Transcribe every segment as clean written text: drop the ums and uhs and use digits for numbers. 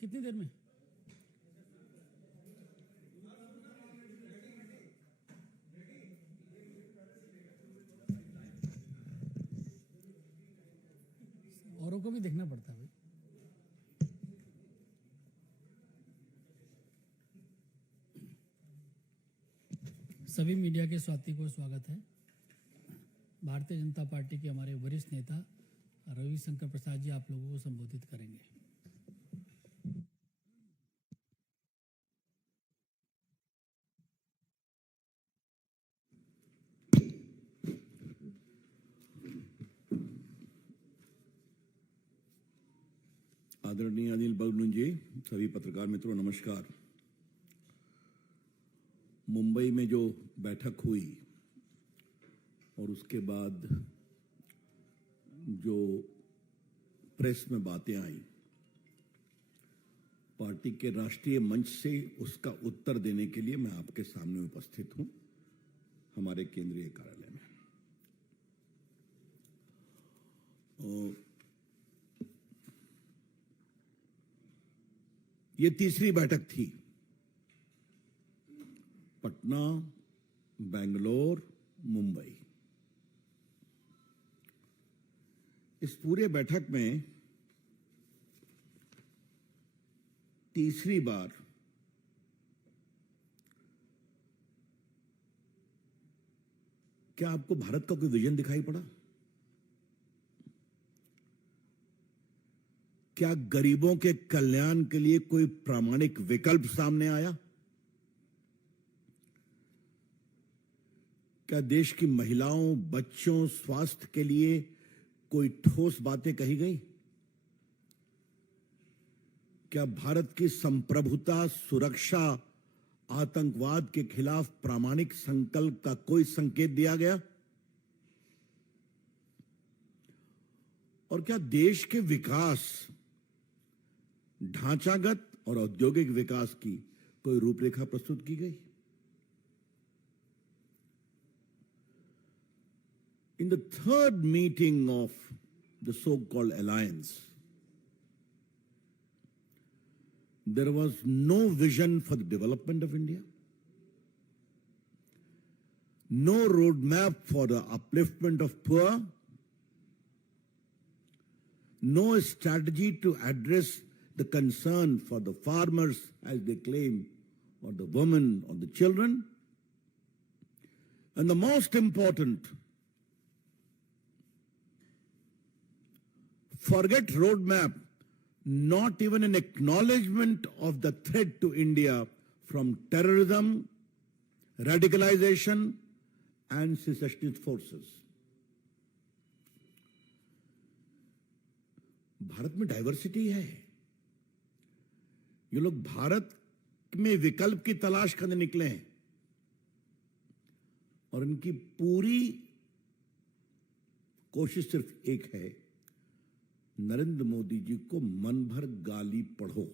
कितनी देर में? औरों को भी देखना पड़ता है भाई। सभी मीडिया के साथी को स्वागत है। भारतीय जनता पार्टी के हमारे वरिष्ठ नेता रविशंकर प्रसाद जी आप लोगों को संबोधित करेंगे। आदरणीय अनिल बलून जी, सभी पत्रकार मित्रों नमस्कार। मुंबई में जो बैठक हुई और उसके बाद जो प्रेस में बातें आई, पार्टी के राष्ट्रीय मंच से उसका उत्तर देने के लिए मैं आपके सामने उपस्थित हूं, हमारे केंद्रीय कार्यालय में। ये तीसरी बैठक थी। पटना, बेंगलोर, मुंबई, इस पूरे बैठक में तीसरी बार क्या आपको भारत का कोई विजन दिखाई पड़ा? क्या गरीबों के कल्याण के लिए कोई प्रामाणिक विकल्प सामने आया? क्या देश की महिलाओं, बच्चों, स्वास्थ्य के लिए कोई ठोस बातें कही गई? क्या भारत की संप्रभुता, सुरक्षा, आतंकवाद के खिलाफ प्रामाणिक संकल्प का कोई संकेत दिया गया? और क्या देश के विकास, ढांचागत और औद्योगिक विकास की कोई रूपरेखा प्रस्तुत की गई? In the third meeting of the so-called alliance, there was no vision for the development of India, no roadmap for the upliftment of poor, no strategy to address the concern for the farmers, as they claim, or the women, or the children. And the most important, forget roadmap, not even an acknowledgement of the threat to India from terrorism, radicalization, and secessionist forces. Bharat में diversity है। ये लोग भारत में विकल्प की तलाश करने निकले हैं और इनकी पूरी कोशिश सिर्फ एक है, नरेंद्र मोदी जी को मन भर गाली पढ़ो।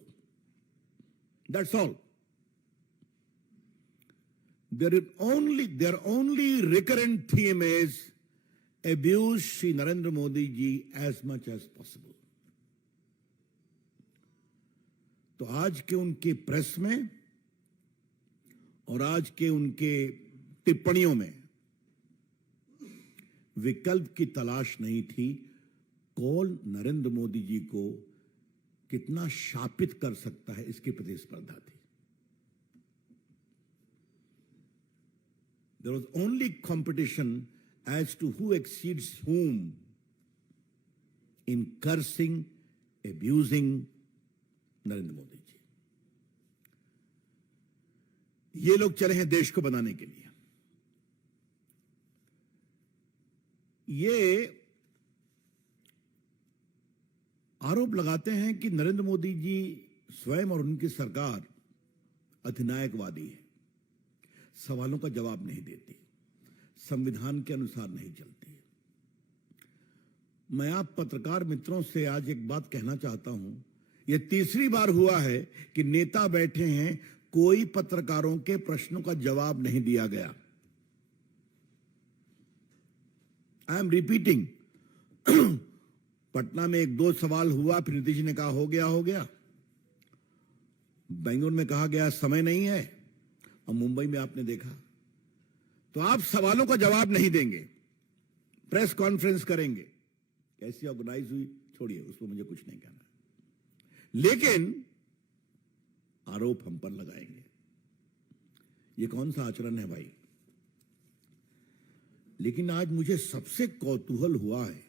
That's all. Their only recurrent theme is abuse Shri Narendra Modi ji as much as possible. तो आज के उनके प्रेस में और आज के उनके टिप्पणियों में विकल्प की तलाश नहीं थी। कौन नरेंद्र मोदी जी को कितना शापित कर सकता है, इसकी प्रतिस्पर्धा थी। There was only competition as to who exceeds whom in cursing, abusing Narendra Modi ji. ये लोग चले हैं देश को बनाने के लिए। ये आरोप लगाते हैं कि नरेंद्र मोदी जी स्वयं और उनकी सरकार अधिनायकवादी है, सवालों का जवाब नहीं देती, संविधान के अनुसार नहीं चलती। मैं आप पत्रकार मित्रों से आज एक बात कहना चाहता हूं, यह तीसरी बार हुआ है कि नेता बैठे हैं, कोई पत्रकारों के प्रश्नों का जवाब नहीं दिया गया। आई एम रिपीटिंग, पटना में एक दो सवाल हुआ, फिर नीतीश जी ने कहा हो गया। बेंगलुरु में कहा गया समय नहीं है, और मुंबई में आपने देखा। तो आप सवालों का जवाब नहीं देंगे, प्रेस कॉन्फ्रेंस करेंगे, कैसी ऑर्गेनाइज हुई छोड़िए, उसको मुझे कुछ नहीं कहना, लेकिन आरोप हम पर लगाएंगे। ये कौन सा आचरण है भाई? लेकिन आज मुझे सबसे कौतूहल हुआ है,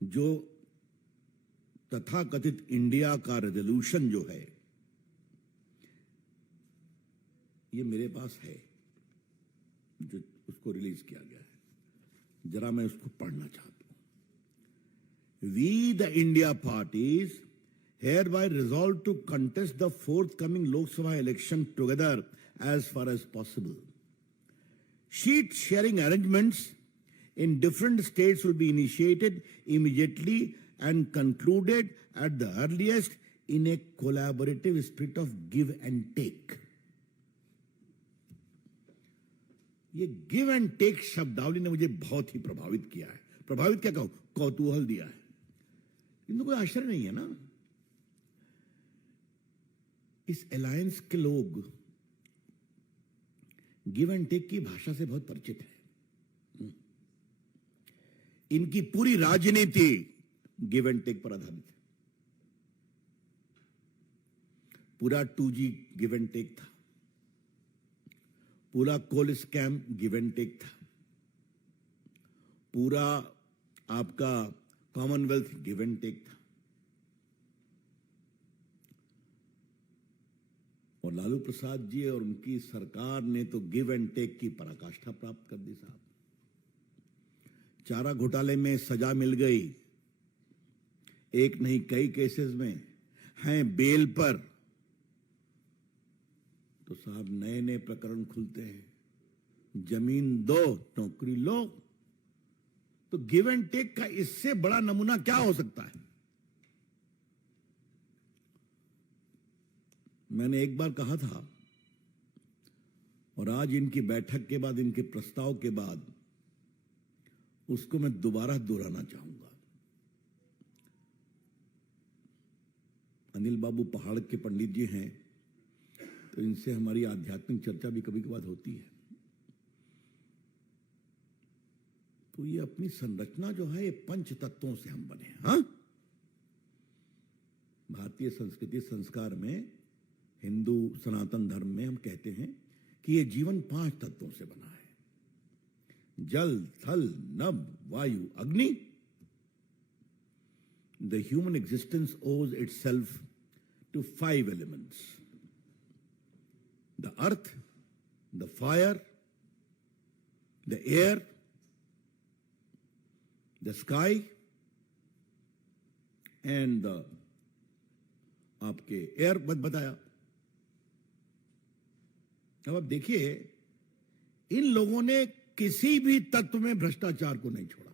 जो तथाकथित इंडिया का रेजोल्यूशन जो है, ये मेरे पास है, जो उसको रिलीज किया गया है, जरा मैं उसको पढ़ना चाहता हूं। We the India parties hereby resolve to contest the forthcoming Lok Sabha election together as far as possible. Sheet sharing arrangements in different states will be initiated immediately and concluded at the earliest in a collaborative spirit of give and take. ये give and take शब्दावली ने मुझे बहुत ही प्रभावित किया है। प्रभावित क्या कहूं, कौतूहल दिया है। इनको कोई आश्चर्य नहीं है ना, इस अलायंस के लोग गिव एंड टेक की भाषा से बहुत परिचित है। इनकी पूरी राजनीति गिव एंड टेक पर आधारित है। पूरा 2G गिव एंड टेक था, पूरा कोल स्कैम गिव एंड टेक था, पूरा आपका कॉमनवेल्थ गिव एंड टेक था। और लालू प्रसाद जी और उनकी सरकार ने तो गिव एंड टेक की पराकाष्ठा प्राप्त कर दी साहब। चारा घोटाले में सजा मिल गई, एक नहीं कई केसेस में हैं बेल पर, तो साहब नए नए प्रकरण खुलते हैं। जमीन दो नौकरी लो, तो गिव एंड टेक का इससे बड़ा नमूना क्या हो सकता है? मैंने एक बार कहा था, और आज इनकी बैठक के बाद, इनके प्रस्ताव के बाद उसको मैं दोबारा दोहराना चाहूंगा। अनिल बाबू पहाड़ के पंडित जी हैं, तो इनसे हमारी आध्यात्मिक चर्चा भी कभी कभार होती है। तो ये अपनी संरचना जो है, ये पंच तत्वों से हम बने हैं। हाँ, भारतीय संस्कृति संस्कार में, हिंदू सनातन धर्म में हम कहते हैं कि ये जीवन 5 तत्वों से बना है: जल, थल, नभ, वायु, अग्नि। The human existence owes itself to 5 elements: the earth, the fire, the air, the sky and the आपके एयर बताया। अब आप देखिए, इन लोगों ने किसी भी तत्व में भ्रष्टाचार को नहीं छोड़ा।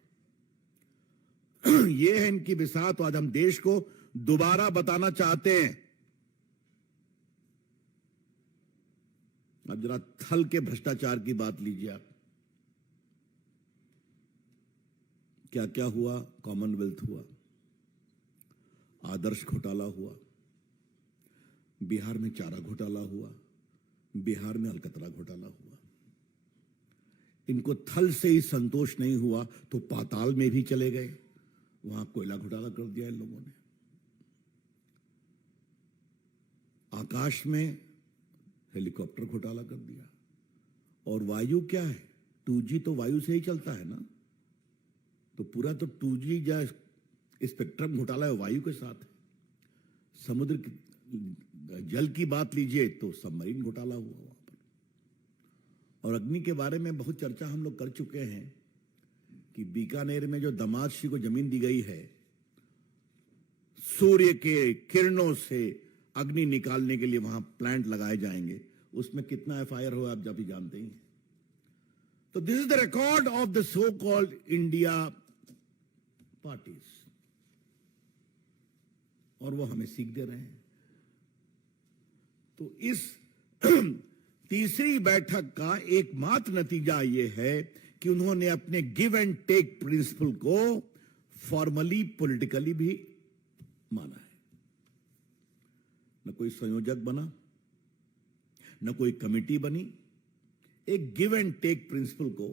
यह है इनकी बिसात। आज हम देश को दोबारा बताना चाहते हैं। अब जरा थल के भ्रष्टाचार की बात लीजिए आप। क्या क्या हुआ? कॉमनवेल्थ हुआ, आदर्श घोटाला हुआ, बिहार में चारा घोटाला हुआ, बिहार में अलकतरा घोटाला हुआ। इनको थल से ही संतोष नहीं हुआ तो पाताल में भी चले गए, वहां कोयला घोटाला कर दिया इन लोगों ने। आकाश में हेलीकॉप्टर घोटाला कर दिया। और वायु क्या है? 2G तो वायु से ही चलता है ना, तो पूरा तो 2G या स्पेक्ट्रम घोटाला है वायु के साथ है। समुद्र की जल की बात लीजिए तो सबमरीन घोटाला हुआ वहां पर। और अग्नि के बारे में बहुत चर्चा हम लोग कर चुके हैं कि बीकानेर में जो दमादशी को जमीन दी गई है, सूर्य के किरणों से अग्नि निकालने के लिए वहां प्लांट लगाए जाएंगे, उसमें कितना FIR हो आप जब ही जानते ही। तो this is the record of the so called India parties, और वो हमें सीख दे रहे हैं। तो इस तीसरी बैठक का एकमात्र नतीजा यह है कि उन्होंने अपने गिव एंड टेक प्रिंसिपल को फॉर्मली पॉलिटिकली भी माना है। कोई संयोजक बना, न कोई कमेटी बनी। एक गिव एंड टेक प्रिंसिपल को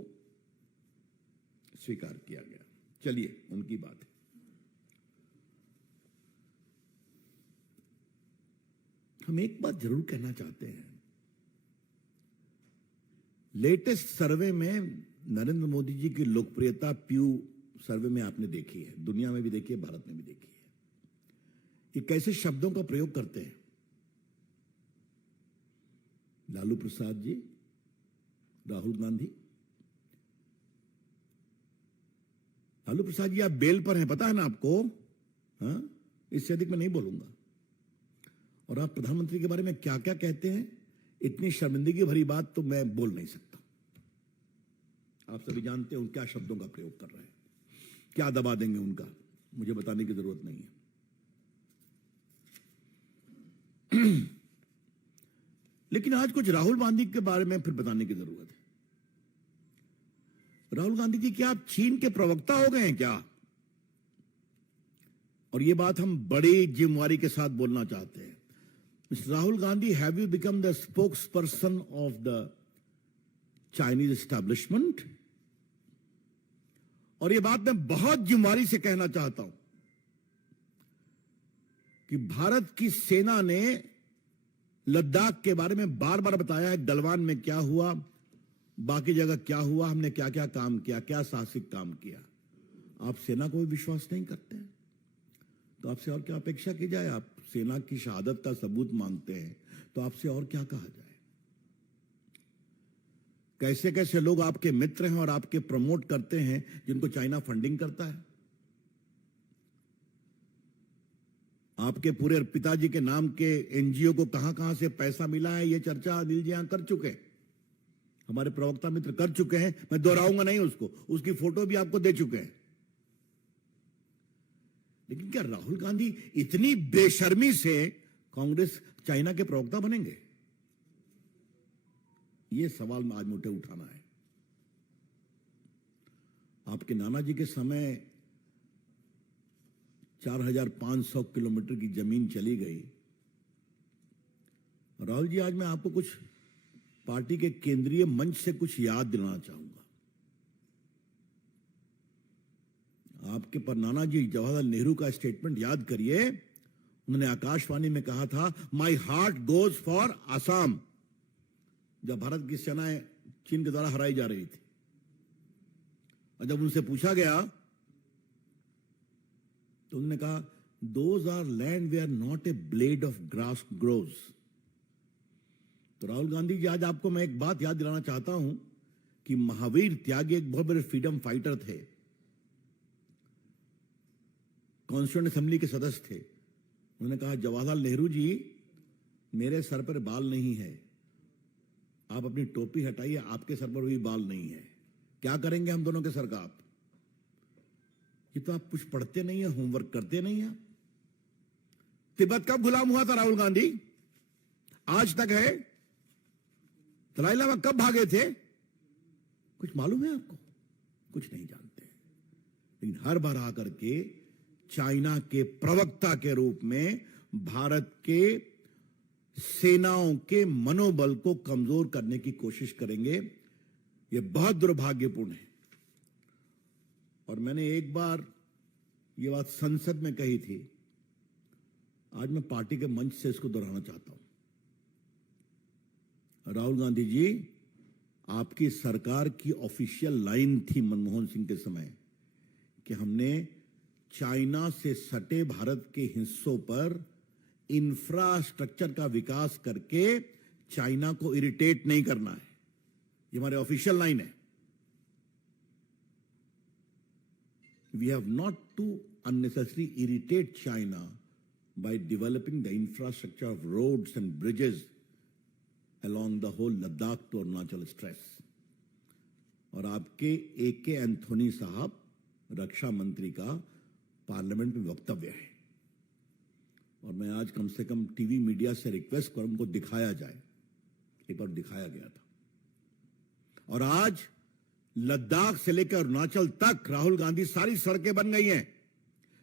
स्वीकार किया गया। चलिए उनकी बात है। हम एक बात जरूर कहना चाहते हैं, लेटेस्ट सर्वे में नरेंद्र मोदी जी की लोकप्रियता प्यू सर्वे में आपने देखी है, दुनिया में भी देखी है, भारत में भी देखी है। ये कैसे शब्दों का प्रयोग करते हैं। लालू प्रसाद जी, राहुल गांधी। लालू प्रसाद जी आप बेल पर हैं, पता है ना आपको? हाँ, इससे अधिक मैं नहीं बोलूंगा। और आप प्रधानमंत्री के बारे में क्या क्या कहते हैं, इतनी शर्मिंदगी भरी बात तो मैं बोल नहीं सकता। आप सभी जानते हैं उन क्या शब्दों का प्रयोग कर रहे हैं, क्या दबा देंगे उनका, मुझे बताने की जरूरत नहीं है। लेकिन आज कुछ राहुल गांधी के बारे में फिर बताने की जरूरत है। राहुल गांधी जी, क्या आप चीन के प्रवक्ता हो गए हैं क्या? और ये बात हम बड़ी जिम्मेवारी के साथ बोलना चाहते हैं। Mister Rahul Gandhi, have you become the spokes person of the Chinese establishment? और ये बात मैं बहुत जिम्मेवारी से कहना चाहता हूं कि भारत की सेना ने लद्दाख के बारे में बार बार बताया है, गलवान में क्या हुआ, बाकी जगह क्या हुआ, हमने क्या क्या काम किया, क्या साहसिक काम किया। आप सेना को भी विश्वास नहीं करते हैं, तो आपसे और क्या अपेक्षा की जाए? आप सेना की शहादत का सबूत मांगते हैं, तो आपसे और क्या कहा जाए? कैसे कैसे लोग आपके मित्र हैं और आपके प्रमोट करते हैं, जिनको चाइना फंडिंग करता है। आपके पूरे पिताजी के नाम के एनजीओ को कहां कहां से पैसा मिला है, यह चर्चा अनिल जी यहां कर चुके हैं, हमारे प्रवक्ता मित्र कर चुके हैं। मैं दोहराऊंगा नहीं उसको, उसकी फोटो भी आपको दे चुके हैं। लेकिन क्या राहुल गांधी इतनी बेशर्मी से कांग्रेस चाइना के प्रवक्ता बनेंगे? यह सवाल आज मुझे उठाना है। आपके नाना जी के समय 4500 किलोमीटर की जमीन चली गई। राहुल जी, आज मैं आपको कुछ पार्टी के केंद्रीय मंच से कुछ याद दिलाना चाहूंगा। आपके पर नाना जी जवाहरलाल नेहरू का स्टेटमेंट याद करिए। उन्होंने आकाशवाणी में कहा था, my heart goes for Assam, जब भारत की सेनाएं चीन के द्वारा हराई जा रही थी। और जब उनसे पूछा गया तो उन्होंने कहा, those are land where not a blade of grass grows. तो राहुल गांधी जी, आज आपको मैं एक बात याद दिलाना चाहता हूं कि महावीर त्यागी एक बहुत बड़े फ्रीडम फाइटर थे, कॉन्स्टिट्यूएंट असेंबली के सदस्य थे। उन्होंने कहा, जवाहरलाल नेहरू जी, मेरे सर पर बाल नहीं है, आप अपनी टोपी हटाइए, आपके सर पर भी बाल नहीं है, क्या करेंगे हम दोनों के सर का आप? ये तो आप कुछ पढ़ते नहीं है, होमवर्क करते नहीं है। तिब्बत कब गुलाम हुआ था राहुल गांधी? आज तक है। दलाई लामा कब भागे थे? कुछ मालूम है आपको? कुछ नहीं जानते। लेकिन हर बार आकर के चाइना के प्रवक्ता के रूप में भारत के सेनाओं के मनोबल को कमजोर करने की कोशिश करेंगे। यह बहुत दुर्भाग्यपूर्ण है। और मैंने एक बार यह बात संसद में कही थी, आज मैं पार्टी के मंच से इसको दोहराना चाहता हूं। राहुल गांधी जी, आपकी सरकार की ऑफिशियल लाइन थी मनमोहन सिंह के समय कि हमने चाइना से सटे भारत के हिस्सों पर इंफ्रास्ट्रक्चर का विकास करके चाइना को इरिटेट नहीं करना है। ये हमारे ऑफिशियल लाइन है। We have not to unnecessarily irritate China by developing the infrastructure of roads and bridges along the whole Ladakh to Arunachal Express. और आपके AK एंथोनी साहब रक्षा मंत्री का पार्लियामेंट में वक्तव्य है, और मैं आज कम से कम टीवी मीडिया से रिक्वेस्ट करूं उनको दिखाया जाए। एक बार दिखाया गया था। और आज लद्दाख से लेकर अरुणाचल तक राहुल गांधी, सारी सड़कें बन गई हैं,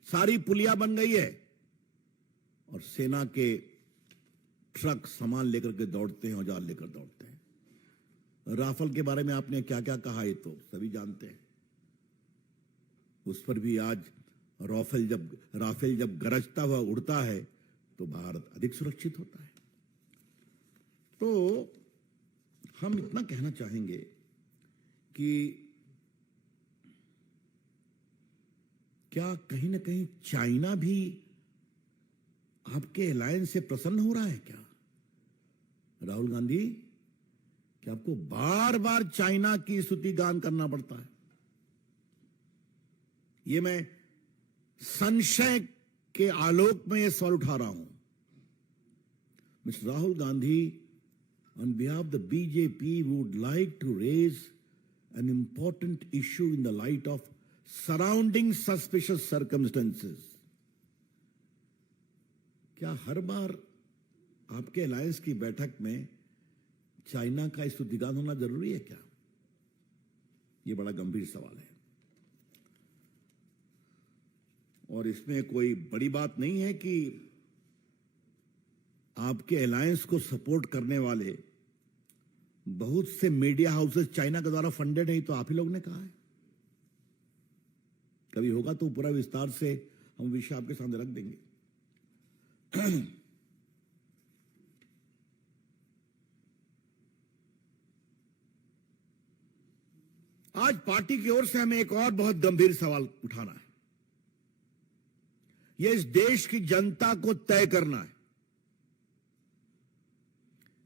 सारी पुलिया बन गई है, और सेना के ट्रक सामान लेकर के दौड़ते हैं, औजार लेकर दौड़ते हैं। राफेल के बारे में आपने क्या क्या कहा ये तो सभी जानते हैं। उस पर भी आज राफेल जब गरजता हुआ उड़ता है तो भारत अधिक सुरक्षित होता है। तो हम इतना कहना चाहेंगे कि क्या कहीं ना कहीं चाइना भी आपके अलायंस से प्रसन्न हो रहा है क्या? राहुल गांधी, क्या आपको बार बार चाइना की स्तुति गान करना पड़ता है? ये मैं संशय के आलोक में यह सवाल उठा रहा हूं। Mister Rahul Gandhi, on behalf of the BJP, we would like to raise an important issue in the light of surrounding suspicious circumstances. क्या हर बार आपके अलायंस की बैठक में चाइना का स्तुतिगान होना जरूरी है क्या? यह बड़ा गंभीर सवाल है और इसमें कोई बड़ी बात नहीं है कि आपके अलायंस को सपोर्ट करने वाले बहुत से मीडिया हाउसेस चाइना के द्वारा फंडेड है, तो आप ही लोग ने कहा है। कभी होगा तो पूरा विस्तार से हम विषय आपके सामने रख देंगे। आज पार्टी की ओर से हमें एक और बहुत गंभीर सवाल उठाना है। यह इस देश की जनता को तय करना है,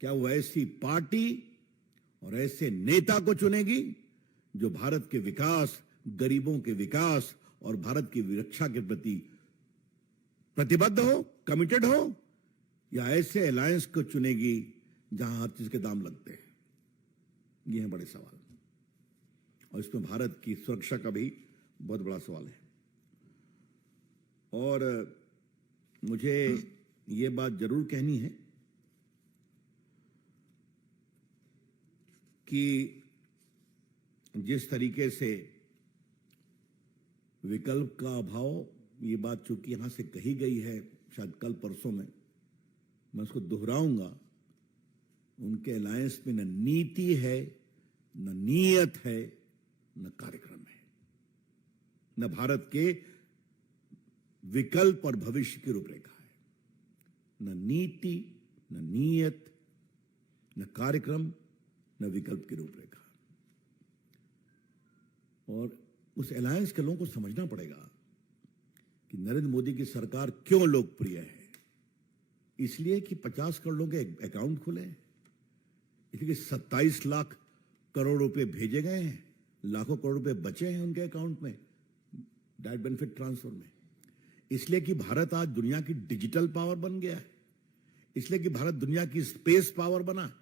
क्या वो ऐसी पार्टी और ऐसे नेता को चुनेगी जो भारत के विकास, गरीबों के विकास और भारत की रक्षा के प्रति प्रतिबद्ध हो, कमिटेड हो, या ऐसे अलायंस को चुनेगी जहां हर चीज के दाम लगते हैं? ये है बड़े सवाल और इसमें भारत की सुरक्षा का भी बहुत बड़ा सवाल है। और मुझे ये बात जरूर कहनी है कि जिस तरीके से विकल्प का अभाव, ये बात चूंकि यहां से कही गई है शायद कल परसों में, मैं उसको दोहराऊंगा। उनके अलायंस में न नीति है, न नीयत है, न कार्यक्रम है, न भारत के विकल्प और भविष्य की रूपरेखा है। न नीति, न नीयत, न कार्यक्रम, न विकल्प की रूपरेखा। और उस अलायंस के लोगों को समझना पड़ेगा कि नरेंद्र मोदी की सरकार क्यों लोकप्रिय है। इसलिए कि 50 करोड़ लोगों के अकाउंट खुले हैं, इसलिए 27 लाख करोड़ रुपए भेजे गए हैं, लाखों करोड़ रुपए बचे हैं उनके अकाउंट में डायरेक्ट बेनिफिट ट्रांसफर में, इसलिए कि भारत आज दुनिया की डिजिटल पावर बन गया है, इसलिए कि भारत दुनिया की स्पेस पावर बना,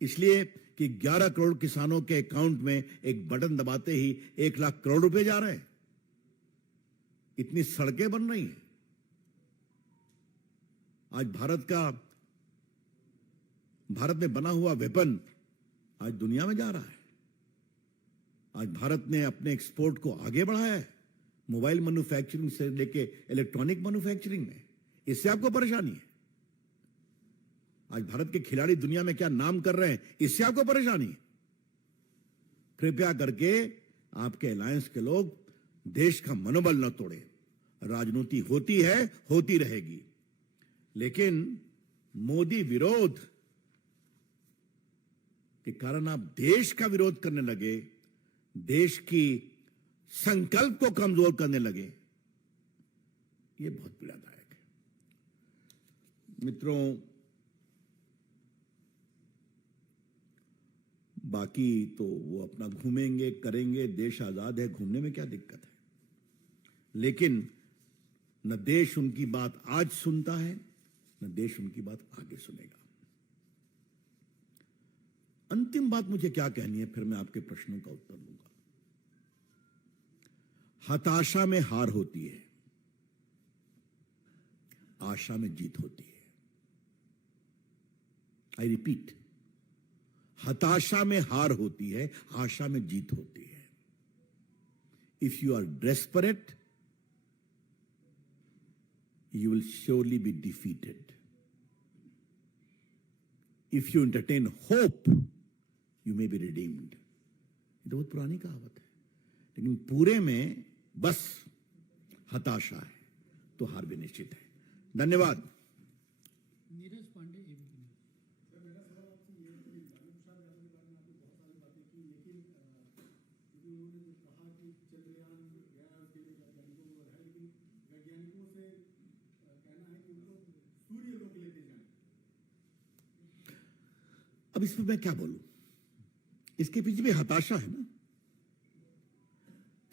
इसलिए कि 11 करोड़ किसानों के अकाउंट में एक बटन दबाते ही 1 लाख करोड़ रुपए जा रहे हैं, इतनी सड़कें बन रही हैं। आज भारत में बना हुआ वेपन आज दुनिया में जा रहा है। आज भारत ने अपने एक्सपोर्ट को आगे बढ़ाया है, मोबाइल मैन्युफैक्चरिंग से लेके इलेक्ट्रॉनिक मैन्युफैक्चरिंग में। इससे आपको परेशानी है? आज भारत के खिलाड़ी दुनिया में क्या नाम कर रहे हैं, इससे आपको परेशानी है? कृपया करके आपके अलायंस के लोग देश का मनोबल न तोड़े। राजनीति होती है, होती रहेगी, लेकिन मोदी विरोध के कारण आप देश का विरोध करने लगे, देश की संकल्प को कमजोर करने लगे, यह बहुत पीड़ादायक है। मित्रों, बाकी तो वो अपना घूमेंगे, करेंगे, देश आजाद है, घूमने में क्या दिक्कत है। लेकिन न देश उनकी बात आज सुनता है, न देश उनकी बात आगे सुनेगा। अंतिम बात मुझे क्या कहनी है, फिर मैं आपके प्रश्नों का उत्तर दूंगा। हताशा में हार होती है, आशा में जीत होती है। आई रिपीट, हताशा में हार होती है, आशा में जीत होती है। If you are desperate, you will surely be defeated. If you entertain hope you may be redeemed. ये तो बहुत पुरानी कहावत है, लेकिन पूरे में बस हताशा है तो हार भी निश्चित है। धन्यवाद। Neeraj Pande, ABP news. अब इसमें मैं क्या बोलूं, इसके पीछे भी हताशा है ना।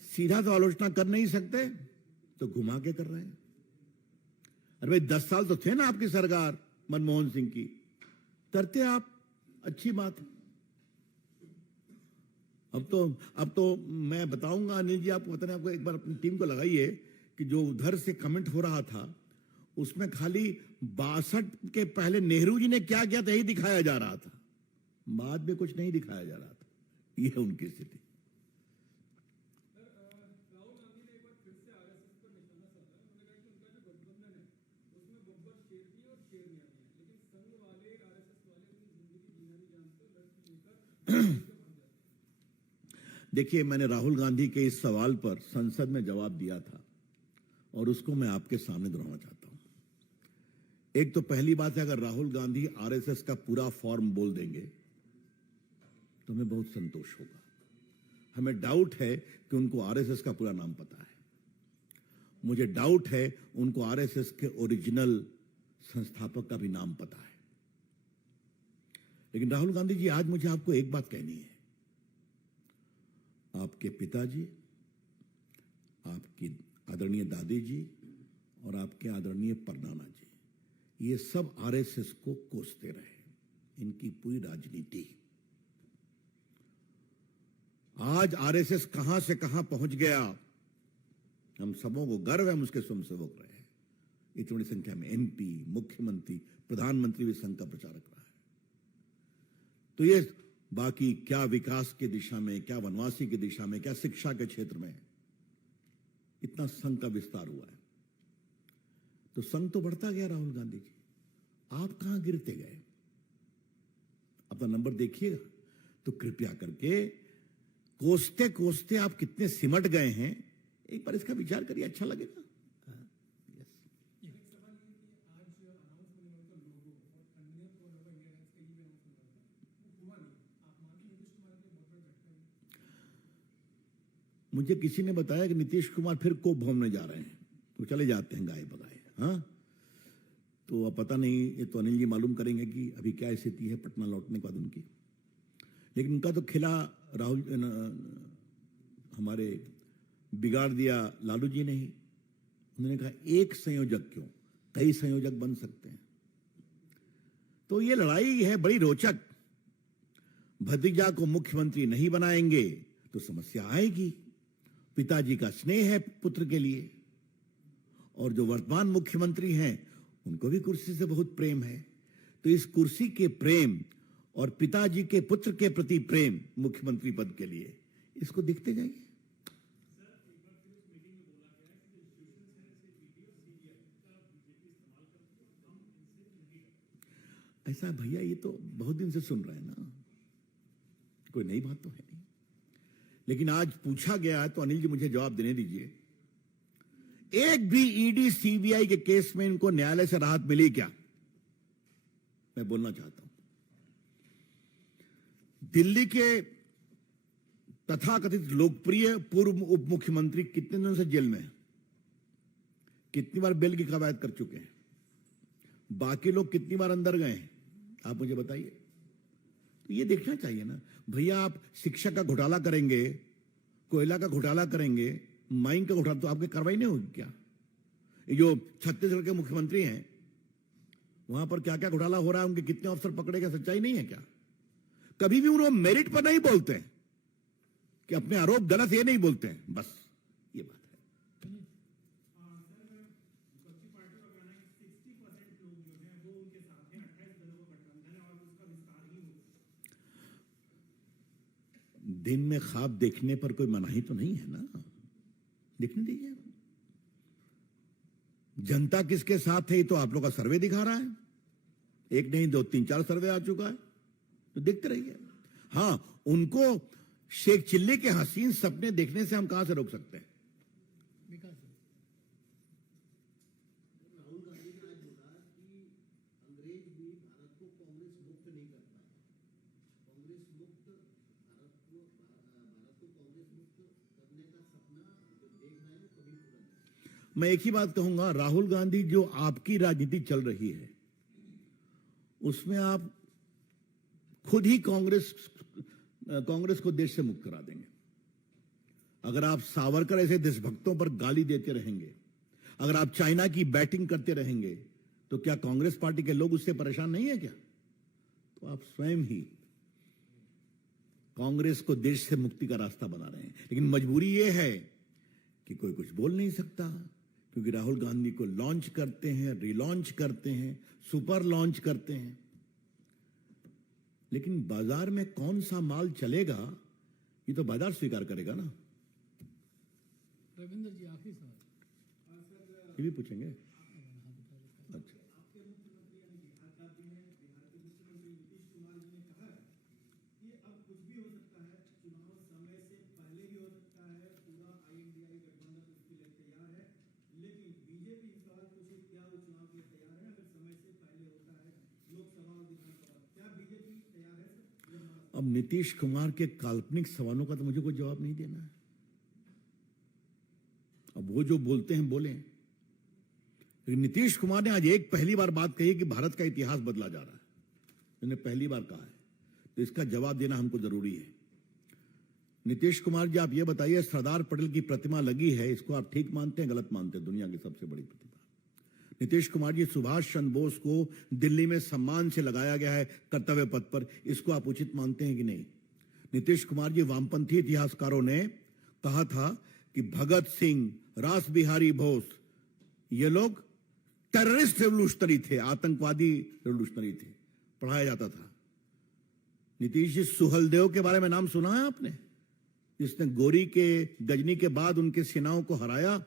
सीधा तो आलोचना कर नहीं सकते तो घुमा के कर रहे हैं। अरे भाई 10 साल तो थे ना आपकी सरकार मनमोहन सिंह की, करते आप, अच्छी बात है। अब तो मैं बताऊंगा अनिल जी आपको, पता नहीं, आपको एक बार अपनी टीम को लगाइए कि जो उधर से कमेंट हो रहा था उसमें खाली 62 के पहले नेहरू जी ने क्या किया था यही दिखाया जा रहा था, बाद में कुछ नहीं दिखाया जा रहा था। ये है उनकी स्थिति। देखिए, मैंने राहुल गांधी के इस सवाल पर संसद में जवाब दिया था और उसको मैं आपके सामने दोहराना चाहता हूं। एक तो पहली बात है, अगर राहुल गांधी आरएसएस का पूरा फॉर्म बोल देंगे तो हमें बहुत संतोष होगा। हमें डाउट है कि उनको आरएसएस का पूरा नाम पता है। मुझे डाउट है उनको आरएसएस के ओरिजिनल संस्थापक का भी नाम पता है। लेकिन राहुल गांधी जी, आज मुझे आपको एक बात कहनी है। आपके पिताजी, आपकी आदरणीय दादी जी और आपके आदरणीय परनाना जी, ये सब आरएसएस को कोसते रहे, इनकी पूरी राजनीति। आज आरएसएस कहां से कहां पहुंच गया, हम सबों को गर्व है, हम उसके स्वयंसेवक रहे हैं। इतनी बड़ी संख्या में एमपी, मुख्यमंत्री, प्रधानमंत्री भी संघ का प्रचारक रहा है। तो ये बाकी क्या विकास की दिशा में, क्या वनवासी की दिशा में, क्या शिक्षा के क्षेत्र में इतना संघ का विस्तार हुआ है। तो संघ तो बढ़ता गया। राहुल गांधी जी, आप कहां गिरते गए? अपना नंबर देखिएगा तो कृपया करके, कोसते कोसते आप कितने सिमट गए हैं, एक बार इसका विचार करिए, अच्छा लगेगा। मुझे किसी ने बताया कि नीतीश कुमार फिर कोप भवन में जा रहे हैं, तो चले जाते हैं गाय बगाए। हाँ, तो अब पता नहीं, ये तो अनिल जी मालूम करेंगे कि अभी क्या स्थिति है पटना लौटने के बाद उनकी। लेकिन उनका तो खिला राहुल हमारे बिगाड़ दिया लालू जी ने ही। उन्होंने कहा एक संयोजक क्यों, कई संयोजक बन सकते हैं। तो ये लड़ाई है बड़ी रोचक। भतीजा को मुख्यमंत्री नहीं बनाएंगे तो समस्या आएगी। पिताजी का स्नेह है पुत्र के लिए, और जो वर्तमान मुख्यमंत्री हैं उनको भी कुर्सी से बहुत प्रेम है। तो इस कुर्सी के प्रेम और पिताजी के पुत्र के प्रति प्रेम मुख्यमंत्री पद के लिए, इसको देखते जाइए। ऐसा भैया, ये तो बहुत दिन से सुन रहे हैं ना, कोई नई बात तो है नहीं। लेकिन आज पूछा गया है तो अनिल जी मुझे जवाब देने दीजिए। एक भी ईडी सीबीआई के केस में इनको न्यायालय से राहत मिली क्या? मैं बोलना चाहता हूं। दिल्ली के तथाकथित लोकप्रिय पूर्व उप मुख्यमंत्री कितने दिनों से जेल में हैं? कितनी बार बेल की कवायद कर चुके हैं? बाकी लोग कितनी बार अंदर गए हैं? आप मुझे बताइए। तो ये देखना चाहिए ना भैया। आप शिक्षा का घोटाला करेंगे, कोयला का घोटाला करेंगे, माइन का घोटाला, तो आपकी कार्रवाई नहीं होगी क्या? ये जो छत्तीसगढ़ के मुख्यमंत्री हैं, वहां पर क्या क्या घोटाला हो रहा है, उनके कितने अफसर पकड़े गए, सच्चाई नहीं है क्या? कभी भी उन्होंने मेरिट पर नहीं बोलते हैं कि अपने आरोप गलत, ये नहीं बोलते हैं। बस ये बात है। दिन में ख्वाब देखने पर कोई मनाही तो नहीं है ना, देखने दीजिए। जनता किसके साथ है ये तो आप लोग का सर्वे दिखा रहा है। एक नहीं, दो, तीन, चार सर्वे आ चुका है, तो देखते रहिए। हाँ, उनको शेख चिल्ली के हसीन सपने देखने से हम कहां से रोक सकते हैं? विकास राहुल गांधी ने आज बोला कि अंग्रेज भी भारत को कांग्रेस मुक्त नहीं कर पाए। कांग्रेस मुक्त भारत को कांग्रेस मुक्त करने का सपना जो देख रहे हैं कभी पूरा नहीं। मैं एक ही बात कहूंगा, राहुल गांधी, जो आपकी राजनीति चल रही है उसमें आप खुद ही कांग्रेस को देश से मुक्त करा देंगे। अगर आप सावरकर ऐसे देशभक्तों पर गाली देते रहेंगे, अगर आप चाइना की बैटिंग करते रहेंगे, तो क्या कांग्रेस पार्टी के लोग उससे परेशान नहीं है क्या? तो आप स्वयं ही कांग्रेस को देश से मुक्ति का रास्ता बना रहे हैं। लेकिन मजबूरी यह है कि कोई कुछ बोल नहीं सकता, क्योंकि राहुल गांधी को लॉन्च करते हैं, रिलॉन्च करते हैं, सुपर लॉन्च करते हैं, लेकिन बाजार में कौन सा माल चलेगा ये तो बाजार स्वीकार करेगा ना। रविंद्र जी, आखिरी सवाल। ये भी पूछेंगे? अच्छा, आपके मुख्यमंत्री यानी बिहार का भी हैं, बिहार के मुख्यमंत्री नीतीश कुमार जी ने कहा है कि अब कुछ भी हो सकता है, चुनाव समय से पहले भी हो सकता है, पूरा INDI गठबंधन उसके लिए तैयार है, लेकिन बीजेपी इस सवाल पूछे क्या वो चुनाव के लिए तैयार है अगर समय से पहले होता है लोकसभा और विधानसभा? क्या बीजेपी तैयार है सर? अब नीतीश कुमार के काल्पनिक सवालों का तो मुझे कोई जवाब नहीं देना है। अब वो जो बोलते हैं बोले, लेकिन नीतीश कुमार ने आज एक पहली बार बात कही कि भारत का इतिहास बदला जा रहा है। उन्होंने पहली बार कहा है, तो इसका जवाब देना हमको जरूरी है। नीतीश कुमार जी, आप ये बताइए, सरदार पटेल की प्रतिमा लगी है, इसको आप ठीक मानते हैं, गलत मानते हैं? दुनिया की सबसे बड़ी प्रतिमा। नीतीश कुमार जी, सुभाष चंद्र बोस को दिल्ली में सम्मान से लगाया गया है कर्तव्य पथ पर, इसको आप उचित मानते हैं कि नहीं? नीतीश कुमार जी, वामपंथी इतिहासकारों ने कहा था कि भगत सिंह, रास बिहारी बोस, ये लोग टेररिस्ट रेवोल्यूशनरी थे, आतंकवादी रेवोल्यूशनरी थे, पढ़ाया जाता था। नीतीश जी, सुहलदेव के बारे में नाम सुना है आपने, जिसने गोरी के गजनी के बाद उनके सेनाओं को हराया?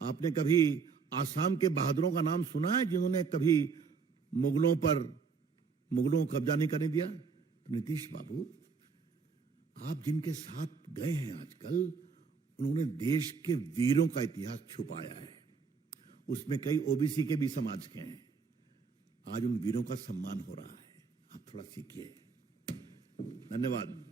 आपने कभी आसाम के बहादुरों का नाम सुना है जिन्होंने कभी मुगलों को कब्जा नहीं करने दिया? तो नीतीश बाबू, आप जिनके साथ गए हैं आजकल, उन्होंने देश के वीरों का इतिहास छुपाया है, उसमें कई ओबीसी के भी समाज के हैं। आज उन वीरों का सम्मान हो रहा है, आप थोड़ा सीखिए। धन्यवाद।